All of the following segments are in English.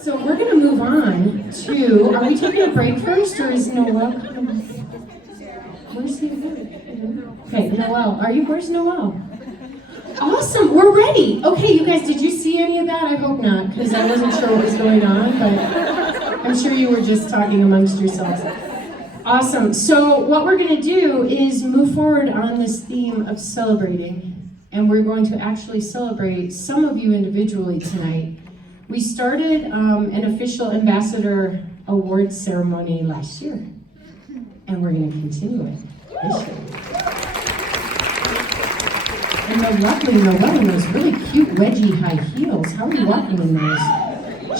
So we're going to move on to, are we taking a break first, or is Noelle coming? Where's he? Okay, Noelle, where's Noelle? Awesome, we're ready. Okay, you guys, did you see any of that? I hope not, because I wasn't sure what was going on, but I'm sure you were just talking amongst yourselves. Awesome, so what we're going to do is move forward on this theme of celebrating, and we're going to actually celebrate some of you individually tonight. We started an official ambassador awards ceremony last year, and we're going to continue it this year. And the lovely Noelle in those really cute wedgie high heels. How are you walking in those?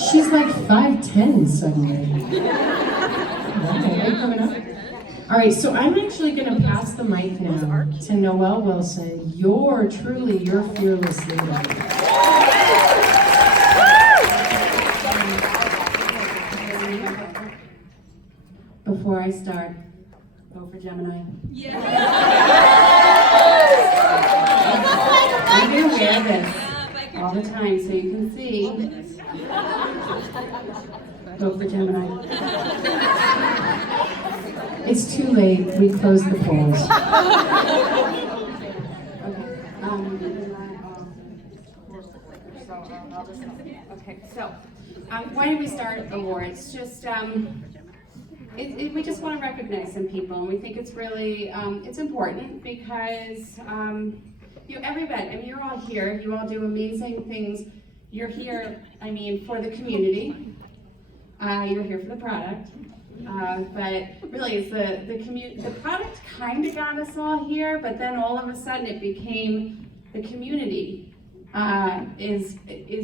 She's like 5'10" suddenly. Wow, are you coming up? All right, so I'm actually going to pass the mic now to Noelle Wilson. You're truly your fearless leader. Before I start, vote for Gemini. Yeah. I'm going to wear this all the time so you can see. Vote for Gemini. It's too late. We closed the polls. Okay, so why did we start awards? Just we just want to recognize some people, and we think it's really it's important because everybody. I mean, you're all here. You all do amazing things. You're here. I mean, for the community. You're here for the product. But really, it's the product kind of got us all here, but then all of a sudden it became the community is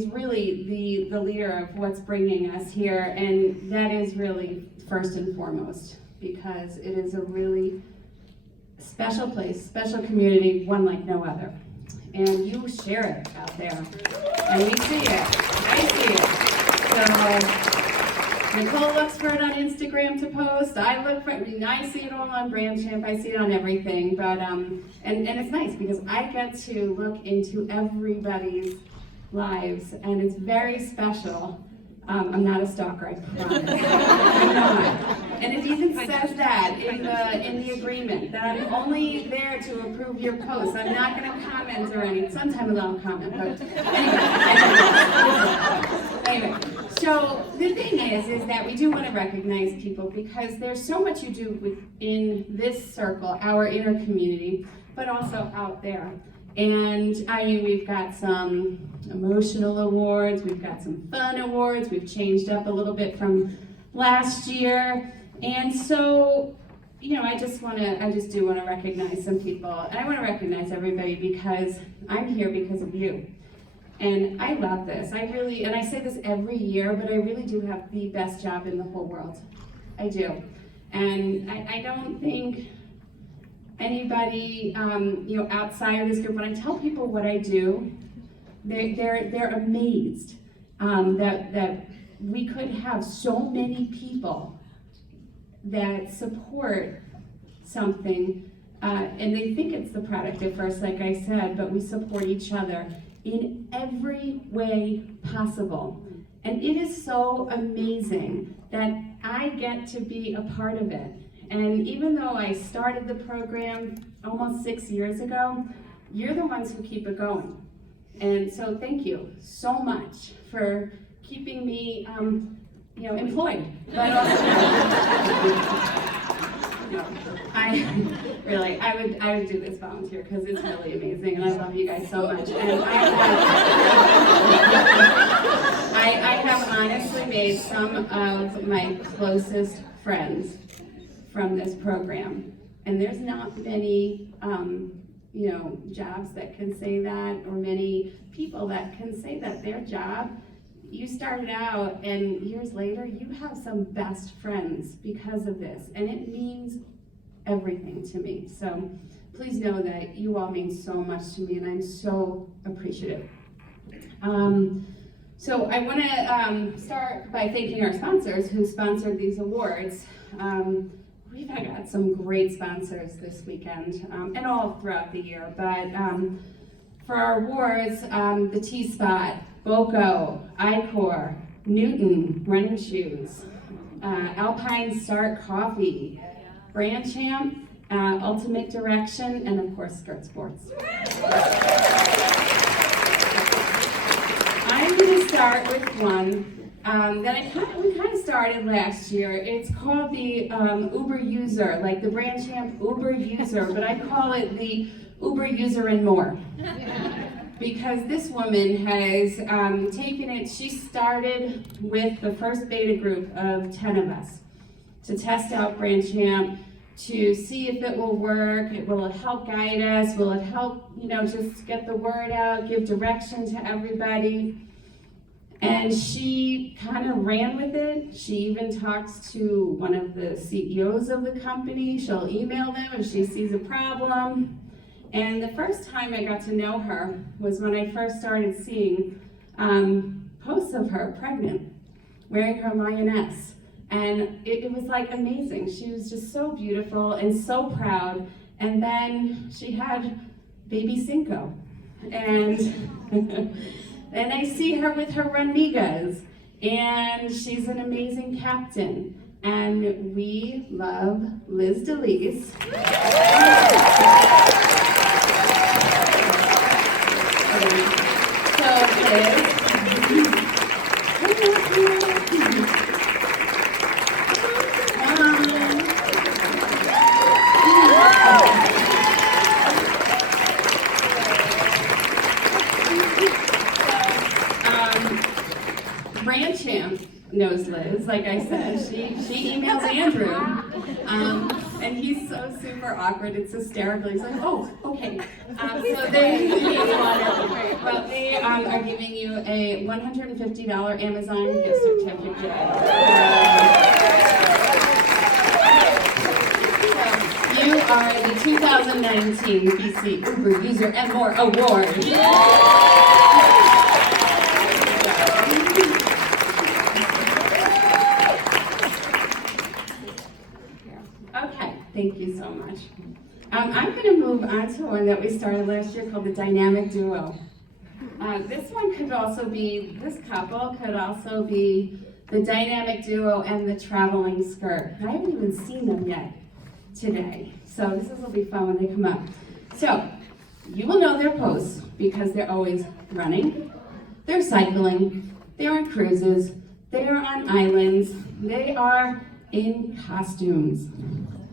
really the leader of what's bringing us here, and that is really first and foremost, because it is a really special place, special community, one like no other. And you share it out there, and we see it. I see it. So Nicole looks for it on Instagram to post. I look for it. I see it all on Brandchamp. I see it on everything. But and it's nice because I get to look into everybody's lives, and it's very special. I'm not a stalker, I promise. I'm not. And it even says that in the agreement that I'm only there to approve your posts. I'm not going to comment or anything. Sometimes I'll comment, but anyway. So the thing is that we do want to recognize people because there's so much you do within this circle, our inner community, but also out there. And I mean, we've got some emotional awards, we've got some fun awards, we've changed up a little bit from last year. And so, I just do want to recognize some people. And I want to recognize everybody because I'm here because of you. And I love this. And I say this every year, but I really do have the best job in the whole world. I do. And I don't think anybody, outside of this group, when I tell people what I do, they're amazed that we could have so many people that support something, and they think it's the product at first, like I said, but we support each other in every way possible. And it is so amazing that I get to be a part of it. And even though I started the program almost 6 years ago, you're the ones who keep it going. And so thank you so much for keeping me, employed. But also, I would do this volunteer because it's really amazing, and I love you guys so much. And I have honestly made some of my closest friends from this program, and there's not many jobs that can say that, or many people that can say that their job, you started out and years later you have some best friends because of this, and it means everything to me. So please know that you all mean so much to me, and I'm so appreciative. So I want to start by thanking our sponsors who sponsored these awards. We've got some great sponsors this weekend, and all throughout the year, but for our awards, the T-Spot, BOCO, ICOR, Newton running shoes, Alpine Start coffee, Brand Champ, Ultimate Direction, and of course Skirt Sports. I'm going to start with one that we kind of started last year. It's called the Uber User, like the Brand Champ Uber User, but I call it the Uber User and More. Because this woman has taken it, she started with the first beta group of 10 of us to test out Brand Champ, to see if it will work, will it help guide us, will it help, just get the word out, give direction to everybody. And she kind of ran with it. She even talks to one of the CEOs of the company. She'll email them if she sees a problem. And the first time I got to know her was when I first started seeing posts of her pregnant, wearing her lioness. And it was like amazing. She was just so beautiful and so proud. And then she had baby Cinco. And and I see her with her Runmigas. And she's an amazing captain. And we love Liz DeLeese. So Liz, Brand Champ knows Liz, like I said. She emails Andrew, and he's so super awkward. It's hysterical. He's like, oh, okay. So they are giving you a $150 Amazon gift certificate. You are the 2019 BC Uber User and More Award. Okay, thank you so much. I'm going to move on to one that we started last year called the Dynamic Duo. This one could also be, this couple could also be the Dynamic Duo and the Traveling Skirt. I haven't even seen them yet today, so this will be fun when they come up. So, you will know their posts because they're always running, they're cycling, they're on cruises, they're on islands, they are in costumes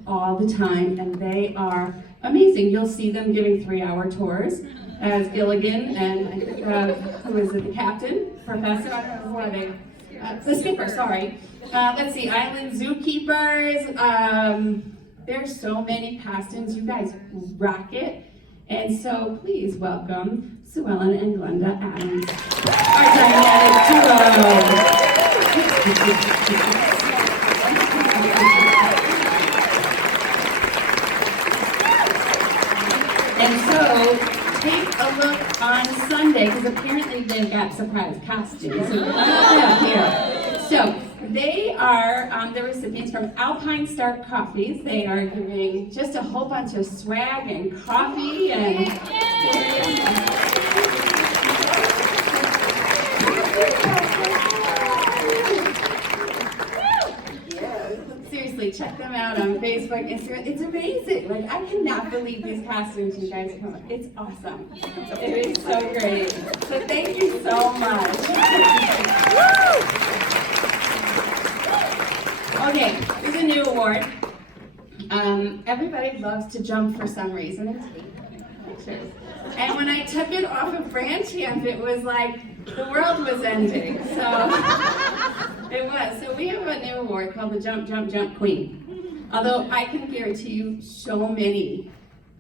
all the time, and they are amazing. You'll see them giving 3-hour tours as Gilligan and who is it, the captain, professor, I don't know, who are they? The skipper, sorry. Let's see, island zookeepers. There's so many costumes. You guys rock it. And so please welcome Sue Ellen and Glenda Adams, our dynamic duo. And so, take a look on Sunday, because apparently they've got surprise costumes. So, they are the recipients from Alpine Start Coffees. They are giving just a whole bunch of swag and coffee and... Seriously, check them out on Facebook, Instagram. It's amazing. Like, I cannot believe these costumes you guys come up. It's awesome. It is so great. So thank you so much. Okay, here's a new award. Everybody loves to jump for some reason and take pictures. And when I took it off of Brand Champ, it was like the world was ending. So it was. So we have a new award called the Jump, Jump, Jump Queen. Although I can guarantee you so many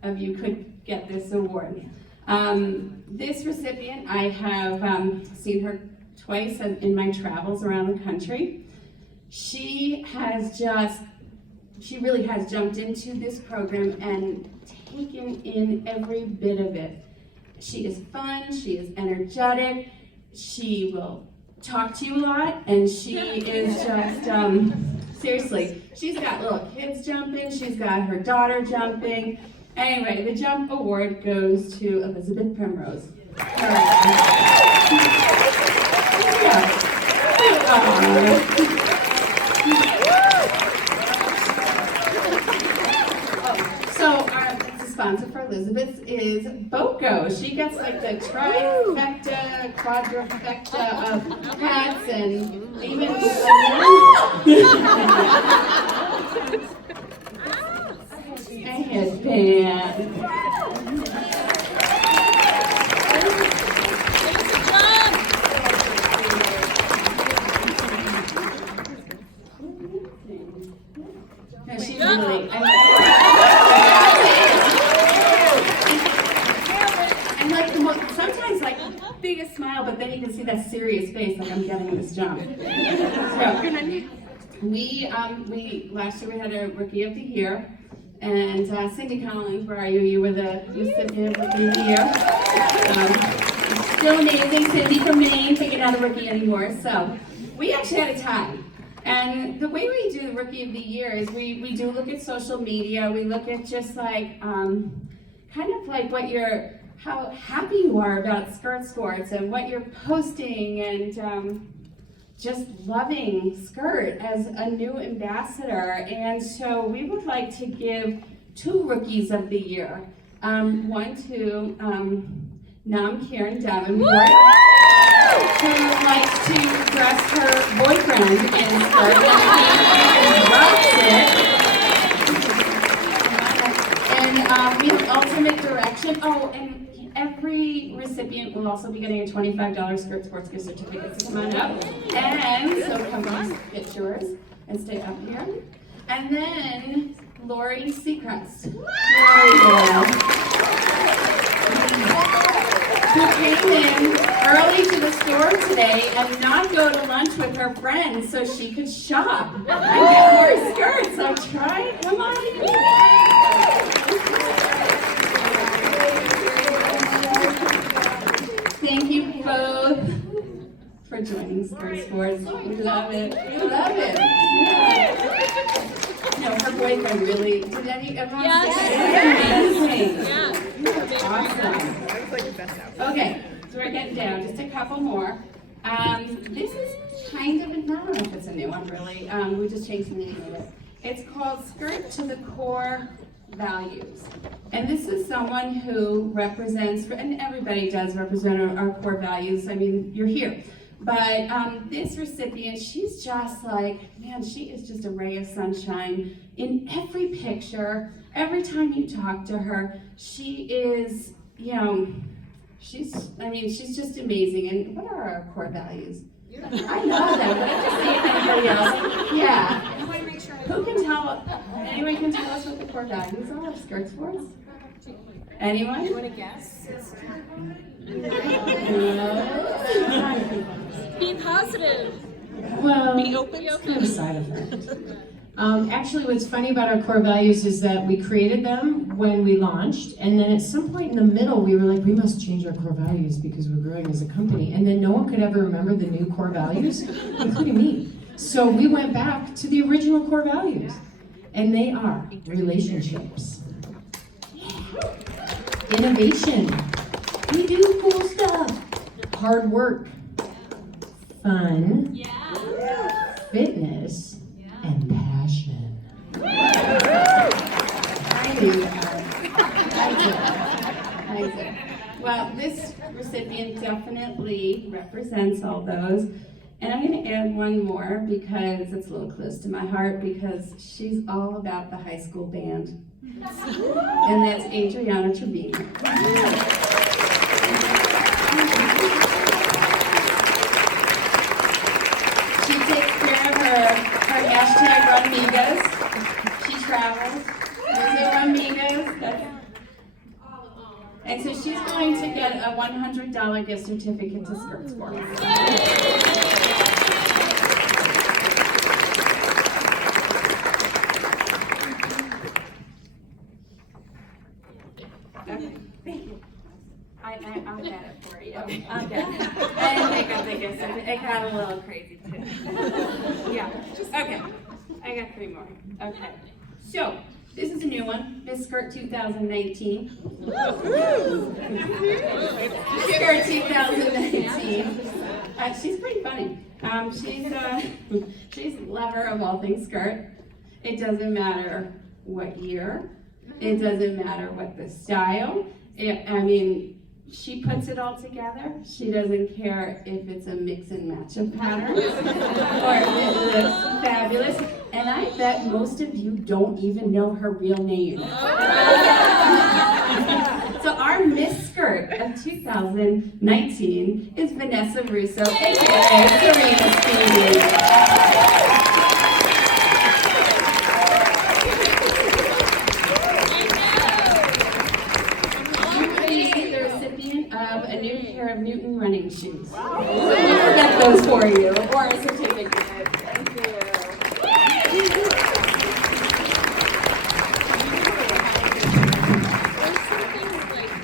of you could get this award. This recipient, I have seen her twice in my travels around the country. She really has jumped into this program and taken in every bit of it. She is fun, she is energetic, she will talk to you a lot, and she is just, seriously, she's got little kids jumping, she's got her daughter jumping. Anyway, the Jump Award goes to Elizabeth Primrose. Elizabeth's is Boko. She gets like the trifecta, quadrifecta of hats and even a headband. No, she's really, and like sometimes like biggest smile, but then you can see that serious face, like I'm getting this job. So we last year we had a Rookie of the Year, and Cindy Collins, where are you? You were the recipient of Rookie of the Year. Still amazing, Cindy from Maine, but you're not a rookie anymore. So we actually had a tie. And the way we do the Rookie of the Year is we do look at social media. We look at just like kind of like how happy you are about skirt sports and what you're posting and just loving skirt as a new ambassador. And so we would like to give 2 Rookies of the Year. One to Nam Karen Davenport, who likes to dress her boyfriend in skirt and loves it. And we have Ultimate Direction. Oh, and every recipient will also be getting a $25 Skirt Sports gift certificate. So come on up. And so come on, get yours and stay up here. And then Lori Seacrest. Who came in early to the store today and not go to lunch with her friends so she could shop and get more skirts. So try, come on in. Thank you both for joining Skirt Sports. We love it. We love it. No, her boyfriend really, did any of us say amazing? Yeah. Awesome. Okay, so we're getting down, just a couple more. This is kind of, I don't know if it's a new one really, we just changed the name of it. It's called Skirt to the Core Values. And this is someone who represents, and everybody does represent our core values, I mean, you're here. But this recipient, she's just like, man, she is just a ray of sunshine in every picture. Every time you talk to her, she is, you know, she's just amazing. And what are our core values? Yeah. I know that, but I'm just saying anybody else. Yeah. Who can tell, anyone can tell us what the core values are of Skirt Sports? Anyone? You want to guess? Be positive. Well, Be open. it's kind of a side effect. Actually, what's funny about our core values is that we created them when we launched, and then at some point in the middle, we were like, we must change our core values because we're growing as a company. And then no one could ever remember the new core values, including me. So we went back to the original core values, and they are relationships, innovation, we do cool stuff, hard work, fun, fitness, and passion. I do. Well, this recipient definitely represents all those. And I'm going to add one more because it's a little close to my heart because she's all about the high school band. And that's Adriana Trevino. She takes care of her hashtag Run Migas. She travels. There's no Run Migas. And so she's going to get a $100 gift certificate to Skirt Sports. Okay, thank you. I'll get it for you. I'll get it. I didn't think of the gift certificate. It got a little crazy too. Yeah, okay. I got 3 more. Okay. So, this is a new one. Miss Skirt 2019. Skirt 2019. She's pretty funny. She's a lover of all things skirt. It doesn't matter what year, It doesn't matter what the style. I mean, she puts it all together. She doesn't care if it's a mix and match of patterns or if it looks fabulous. And I bet most of you don't even know her real name. So our Miss Skirt of 2019 is Vanessa Russo, aka Serena Stevie. Of a new pair of Newton running shoes. Wow. So we will get those for you, or a certificate. Thank you.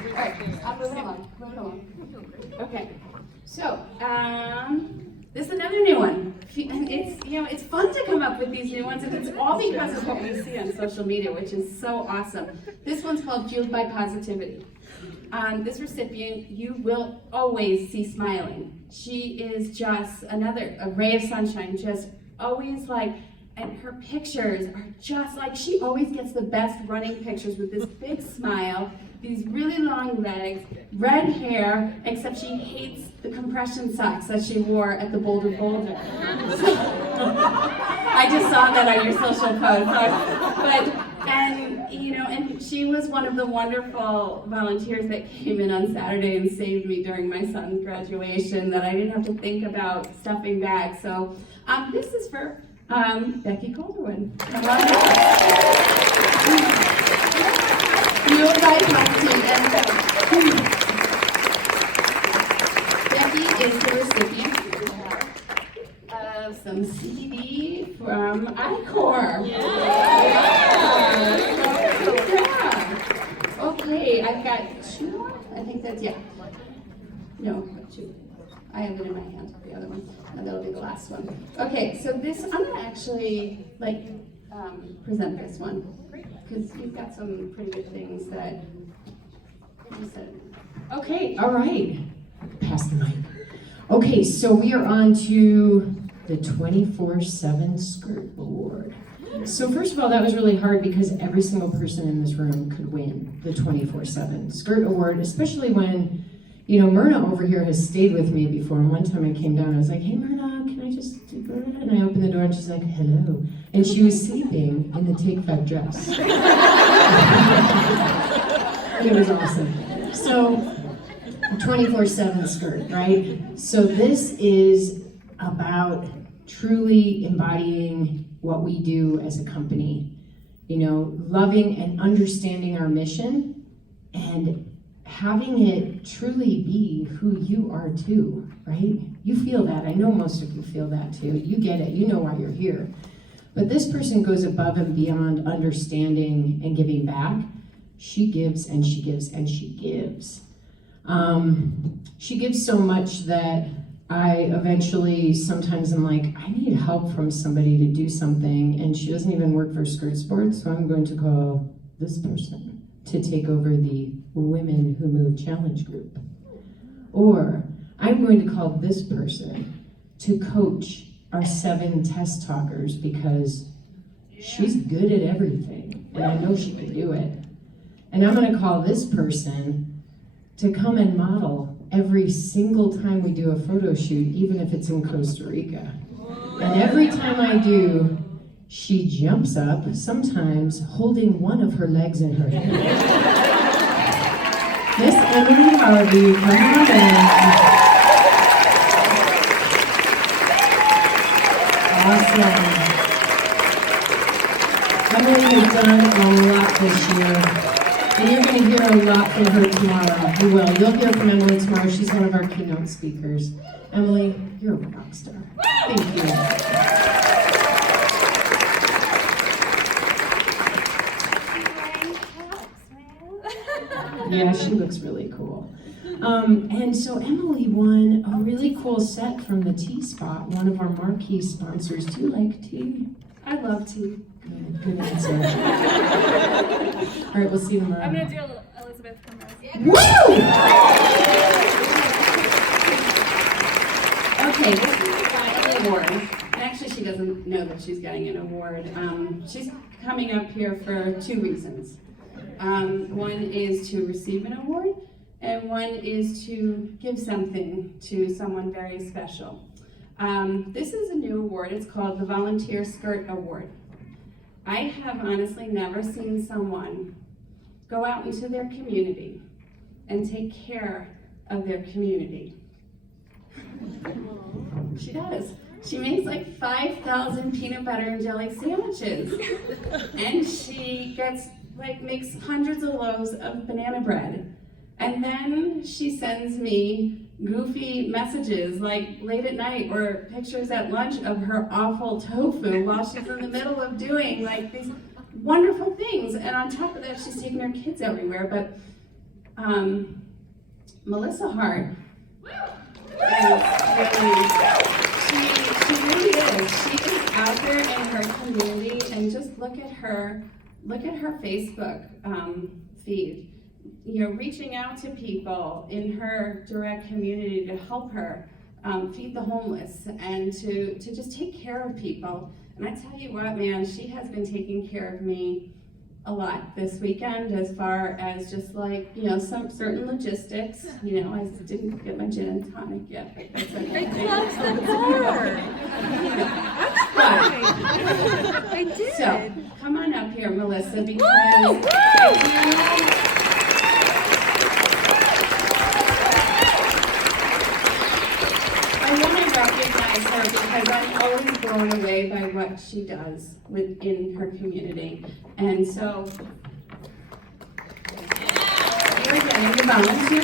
All right, I'll move it along. Okay, so this is another new one. And it's fun to come up with these new ones, and it's all because of what we see on social media, which is so awesome. This one's called Fueled by Positivity. This recipient, you will always see smiling. She is just a ray of sunshine, just always and her pictures are just she always gets the best running pictures with this big smile, these really long legs, red hair, except she hates the compression socks that she wore at the Boulder. I just saw that on your social post, and she was one of the wonderful volunteers that came in on Saturday and saved me during my son's graduation, that I didn't have to think about stuffing bags. So this is for Becky Calderwood. Fueled by Positivity. Becky is the recipient of some CD from iCore. Okay, I've got two more. I think that's, no, two. I have it in my hand, the other one, and that'll be the last one. Okay, so this, I'm gonna actually present this one, because you've got some pretty good things that you said. Okay, all right. Pass the mic. Okay, so we are on to the 24/7 Skirt Award. So first of all, that was really hard because every single person in this room could win the 24/7 Skirt Award, especially when, Myrna over here has stayed with me before. And one time I came down, I was like, hey Myrna, can I just do that? And I opened the door and she's like, hello. And she was sleeping in the Take 5 dress. It was awesome. So 24/7 skirt, right? So this is about truly embodying what we do as a company, loving and understanding our mission and having it truly be who you are too, right? You feel that. I know most of you feel that too. You get it. You know why you're here. But this person goes above and beyond understanding and giving back. She gives and she gives and she gives. She gives so much that I eventually sometimes am like, I need help from somebody to do something, and she doesn't even work for Skirt Sports, so I'm going to call this person to take over the Women Who Move Challenge group. Or I'm going to call this person to coach our 7 test talkers because she's good at everything, and I know she can do it. And I'm going to call this person to come and model every single time we do a photo shoot, even if it's in Costa Rica. And every time I do, she jumps up, sometimes holding one of her legs in her hand. Miss Emily Harvey, come on in. Awesome. Emily has done a lot this year. And you're going to hear a lot from her tomorrow. You will. You'll hear from Emily tomorrow. She's one of our keynote speakers. Emily, you're a rock star. Thank you. Yeah, she looks really cool. And so Emily won a really cool set from the Tea Spot, one of our marquee sponsors. Do you like tea? I love tea. Good answer. All right, we'll see you tomorrow. I'm going to do Elizabeth Cummings. Woo! Okay, this is an award. And actually, she doesn't know that she's getting an award. She's coming up here for 2 reasons. One is to receive an award, and one is to give something to someone very special. This is a new award. It's called the Volunteer Skirt Award. I have honestly never seen someone go out into their community and take care of their community. She does. She makes like 5,000 peanut butter and jelly sandwiches. And she makes hundreds of loaves of banana bread. And then she sends me goofy messages like late at night or pictures at lunch of her awful tofu while she's in the middle of doing like these wonderful things. And on top of that, she's taking her kids everywhere. But Melissa Hart she really is. She is out there in her community, and just look at her Facebook feed. You know, reaching out to people in her direct community to help her feed the homeless and to just take care of people. And I tell you what, man, she has been taking care of me a lot this weekend as far as just like, you know, some certain logistics. You know, I didn't get my gin and tonic yet, but that's okay. They closed the door. I did. So, come on up here, Melissa, because I want to recognize her because I'm always blown away by what she does within her community. And so, you're getting the volunteer